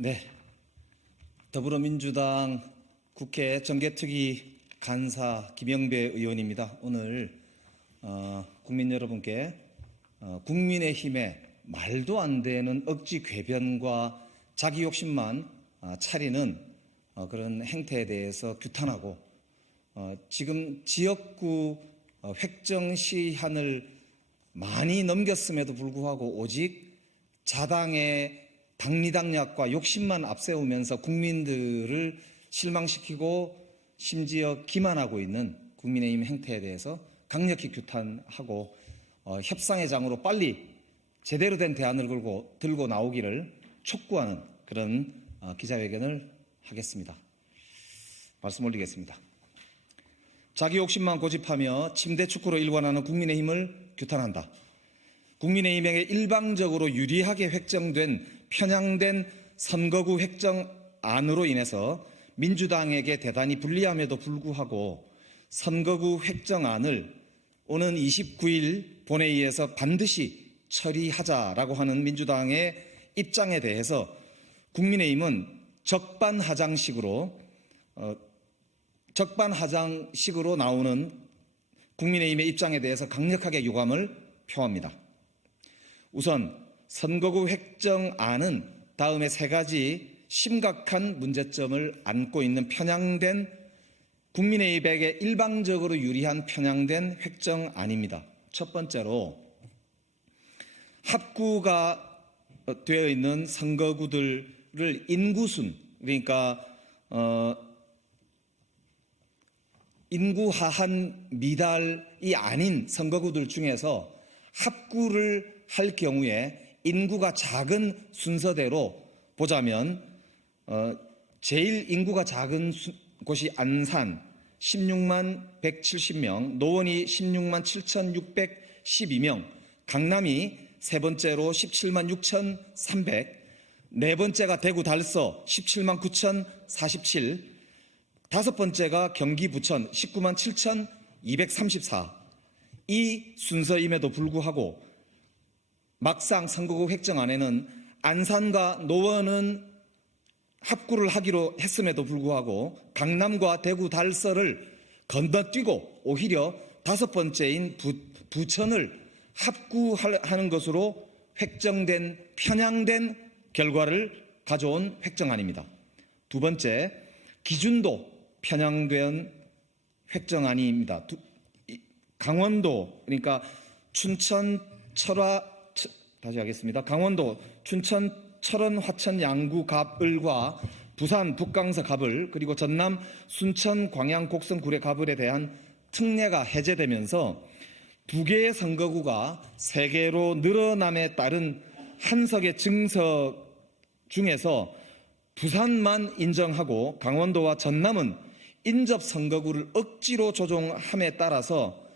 네, 더불어민주당 국회 정개특위 간사 김영배 의원입니다. 오늘 국민 여러분께 국민의힘의 말도 안 되는 억지 궤변과 자기 욕심만 차리는 그런 행태에 대해서 규탄하고 지금 지역구 획정 시한을 많이 넘겼음에도 불구하고 오직 자당의 당리당략과 욕심만 앞세우면서 국민들을 실망시키고 심지어 기만하고 있는 국민의힘 행태에 대해서 강력히 규탄하고 협상의 장으로 빨리 제대로 된 대안을 들고 나오기를 촉구하는 그런 기자회견을 하겠습니다. 말씀 올리겠습니다. 자기 욕심만 고집하며 침대 축구로 일관하는 국민의힘을 규탄한다. 국민의힘에게 일방적으로 유리하게 획정된 편향된 선거구 획정안으로 인해서 민주당에게 대단히 불리함에도 불구하고 선거구 획정안을 오는 29일 본회의에서 반드시 처리하자라고 하는 민주당의 입장에 대해서 국민의힘은 적반하장식으로 나오는 국민의힘의 입장에 대해서 강력하게 유감을 표합니다. 우선 선거구 획정안은 다음에 세 가지 심각한 문제점을 안고 있는 편향된 국민의힘에게 일방적으로 유리한 편향된 획정안입니다. 첫 번째로 합구가 되어 있는 선거구들을 인구순, 그러니까 인구 하한 미달이 아닌 선거구들 중에서 합구를 할 경우에 인구가 작은 순서대로 보자면 제일 인구가 작은 곳이 안산 16만 170명, 노원이 16만 7,612명, 강남이 세 번째로 17만 6,300, 네 번째가 대구 달서 17만 9,047, 다섯 번째가 경기 부천 19만 7,234. 이 순서임에도 불구하고 막상 선거구 획정안에는 안산과 노원은 합구를 하기로 했음에도 불구하고 강남과 대구 달서를 건너뛰고 오히려 다섯 번째인 부천을 합구하는 것으로 획정된 편향된 결과를 가져온 획정안입니다. 두 번째, 기준도 편향된 획정안입니다. 강원도, 그러니까 춘천, 강원도, 춘천, 철원, 화천, 양구, 갑을과 부산, 북강서, 갑을, 그리고 전남, 순천, 광양, 곡성, 구례, 갑을에 대한 특례가 해제되면서 두 개의 선거구가 세 개로 늘어남에 따른 한석의 증석 중에서 부산만 인정하고 강원도와 전남은 인접 선거구를 억지로 조정함에 따라서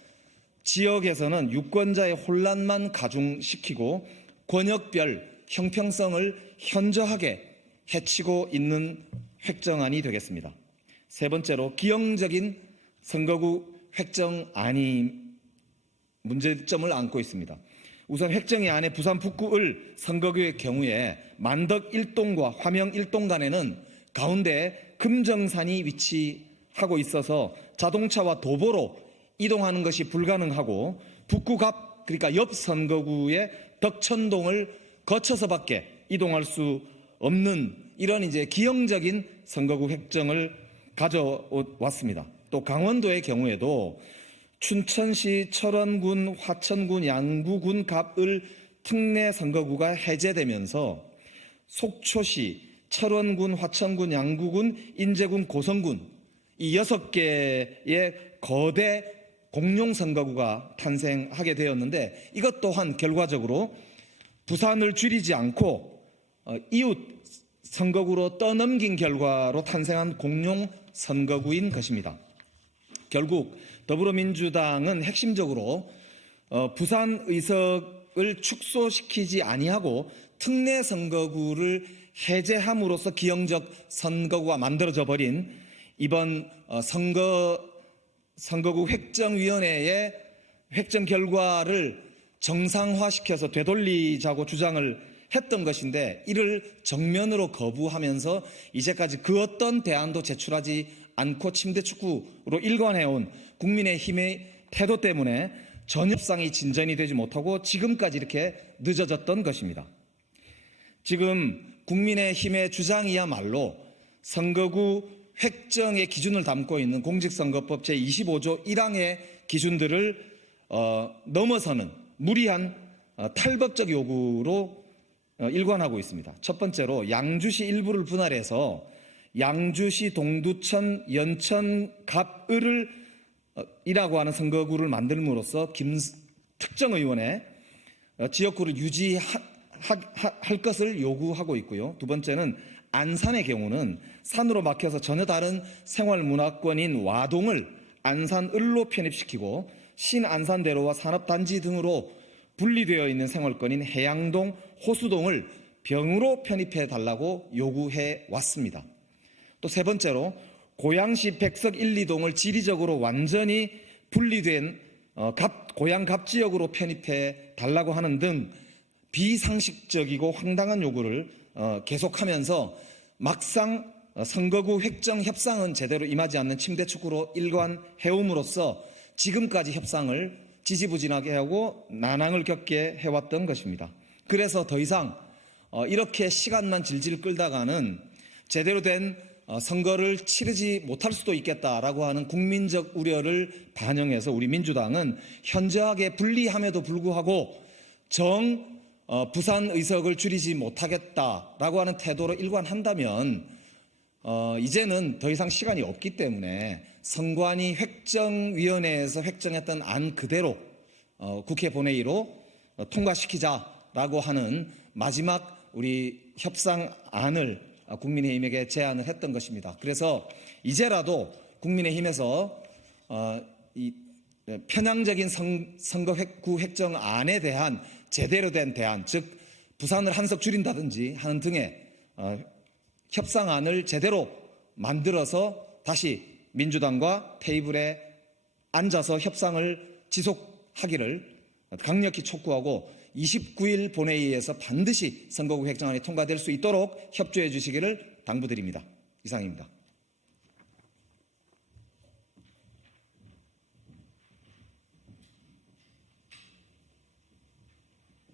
지역에서는 유권자의 혼란만 가중시키고 권역별 형평성을 현저하게 해치고 있는 획정안이 되겠습니다. 세 번째로 기형적인 선거구 획정안이 문제점을 안고 있습니다. 우선 획정의 안에 부산 북구을 선거구의 경우에 만덕 1동과 화명 1동 간에는 가운데 금정산이 위치하고 있어서 자동차와 도보로 이동하는 것이 불가능하고 북구갑, 그러니까 옆 선거구의 덕천동을 거쳐서밖에 이동할 수 없는 이런 기형적인 선거구 획정을 가져왔습니다. 또 강원도의 경우에도 춘천시, 철원군, 화천군, 양구군, 갑을 특례 선거구가 해제되면서 속초시, 철원군, 화천군, 양구군, 인제군, 고성군 이 6개의 거대 공용 선거구가 탄생하게 되었는데 이것 또한 결과적으로 부산을 줄이지 않고 이웃 선거구로 떠넘긴 결과로 탄생한 공용 선거구인 것입니다. 결국 더불어민주당은 핵심적으로 부산 의석을 축소시키지 아니하고 특례 선거구를 해제함으로써 기형적 선거구가 만들어져 버린 이번 선거구 획정위원회의 획정 결과를 정상화시켜서 되돌리자고 주장을 했던 것인데 이를 정면으로 거부하면서 이제까지 그 어떤 대안도 제출하지 않고 침대 축구로 일관해온 국민의힘의 태도 때문에 전혀 협상이 진전이 되지 못하고 지금까지 이렇게 늦어졌던 것입니다. 지금 국민의힘의 주장이야말로 선거구 획정의 기준을 담고 있는 공직선거법 제25조 1항의 기준들을 넘어서는 무리한 탈법적 요구로 일관하고 있습니다. 첫 번째로 양주시 일부를 분할해서 양주시, 동두천, 연천, 갑을을 이라고 하는 선거구를 만들므로써 특정 의원의 지역구를 유지할 것을 요구하고 있고요. 두 번째는 안산의 경우는 산으로 막혀서 전혀 다른 생활문화권인 와동을 안산을로 편입시키고 신안산대로와 산업단지 등으로 분리되어 있는 생활권인 해양동, 호수동을 병으로 편입해 달라고 요구해 왔습니다. 또 세 번째로 고양시 백석 1, 2동을 지리적으로 완전히 분리된 고양 갑지역으로 편입해 달라고 하는 등 비상식적이고 황당한 요구를 계속하면서 막상 선거구 획정 협상은 제대로 임하지 않는 침대 축구로 일관해옴으로써 지금까지 협상을 지지부진하게 하고 난항을 겪게 해왔던 것입니다. 그래서 더 이상 이렇게 시간만 질질 끌다가는 제대로 된 선거를 치르지 못할 수도 있겠다라고 하는 국민적 우려를 반영해서 우리 민주당은 현저하게 불리함에도 불구하고 부산 의석을 줄이지 못하겠다라고 하는 태도로 일관한다면 이제는 더 이상 시간이 없기 때문에 선관위 획정위원회에서 획정했던 안 그대로 국회 본회의로 통과시키자라고 하는 마지막 우리 협상안을 국민의힘에게 제안을 했던 것입니다. 그래서 이제라도 국민의힘에서 이 편향적인 선거구 획정안에 대한 제대로 된 대안, 즉 부산을 한석 줄인다든지 하는 등의 협상안을 제대로 만들어서 다시 민주당과 테이블에 앉아서 협상을 지속하기를 강력히 촉구하고 29일 본회의에서 반드시 선거구 획정안이 통과될 수 있도록 협조해 주시기를 당부드립니다. 이상입니다.